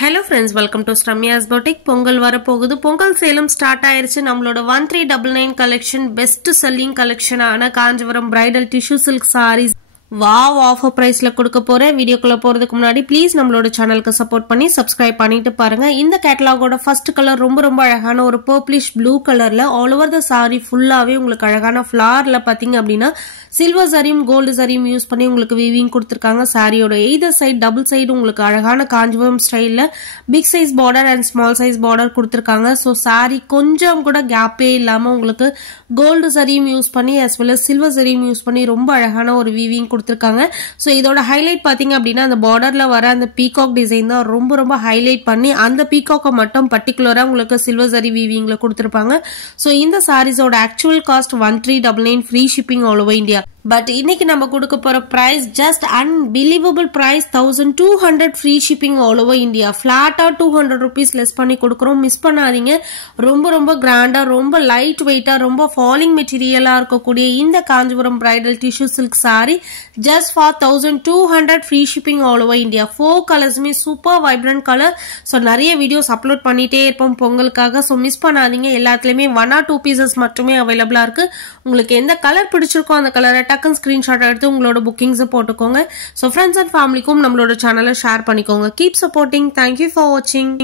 Hello friends, welcome to Ramya's Boutique. Pongal vara pogudhu. Pongal sale start ஆயிருச்சு. நம்மளோட 1399 collection best selling collection ஆன Kanchipuram bridal tissue silk sarees wow offer பிரைஸ்ல கொடுக்க போறேன். வீடியோக்குள்ள போறதுக்கு முன்னாடி ப்ளீஸ் நம்மளோட சேனலுக்கு சப்போர்ட் பண்ணி சப்ஸ்கிரைப் பண்ணிட்டு பாருங்க. இந்த கேட்டலாகோட ஃபர்ஸ்ட் கலர் ரொம்ப அழகான ஒரு பர்ப்ளிஷ் ப்ளூ கலர்ல ஆல் ஓவர் த சாரி ஃபுல்லாவே உங்களுக்கு அழகான ஃபிளார்ல பாத்தீங்க அப்படின்னா சில்வர் சரியும் கோல்டு சரியும் யூஸ் பண்ணி உங்களுக்கு வீவிங் கொடுத்திருக்காங்க. சாரியோட எய்தர் சைடு டபுள் சைடு உங்களுக்கு அழகான காஞ்சிபுரம் ஸ்டைல்ல big size border and small size border கொடுத்திருக்காங்க. சோ சாரி கொஞ்சம் கூட கேப்பே இல்லாம உங்களுக்கு கோல்டு சரியும் யூஸ் பண்ணி as well as சில்வர் சரியும் யூஸ் பண்ணி ரொம்ப அழகான ஒரு வீவிங் கொடுத்திருக்காங்க. சோ இதோட ஹைலைட் பாத்தீங்க அப்படின்னா அந்த பார்டர்ல வர அந்த பீகாக் டிசைன் தான் ரொம்ப ஹைலைட் பண்ணி அந்த பீகாக்க மட்டும் பர்టిక్యులரா உங்களுக்கு சில்வர் சரி வீவிங்ல கொடுத்திருப்பாங்க. சோ இந்த சாரீஸோட actual cost 1399 free shipping all over India. But இன்னைக்கு நம்ம கொடுக்க போற price just unbelievable price 1200 free shipping all over India. பிளாட்டா 200 rupees லெஸ் பண்ணி கொடுக்கறோம். மிஸ் பண்ணாதீங்க. ரொம்ப கிராண்டா ரொம்ப லைட் வெயிட்டா ரொம்ப ஃபாலிங் மெட்டீரியலா இருக்கக்கூடிய இந்த Kanchipuram bridal tissue silk sari just for 1200 free shipping all over India. 4 கலர்ஸுமே சூப்பர் வைப்ரண்ட் கலர். ஸோ நிறைய வீடியோஸ் அப்லோட் பண்ணிட்டே இருப்போம் பொங்கலுக்காக. ஸோ மிஸ் பண்ணாதீங்க. எல்லாத்துலயுமே 1 or 2 பீசஸ் மட்டுமே அவைலபிளா இருக்கு. உங்களுக்கு எந்த கலர் பிடிச்சிருக்கோ அந்த கலரை டக்குன்னு ஸ்கிரீன்ஷாட் எடுத்து உங்களோட புக்கிங்ஸ் போட்டுக்கோங்க. ஸோ ஃப்ரெண்ட்ஸ் அண்ட் ஃபேமிலிக்கும் நம்மளோட சேனலை ஷேர் பண்ணிக்கோங்க. Keep supporting. தேங்க்யூ ஃபார் வாட்சிங்.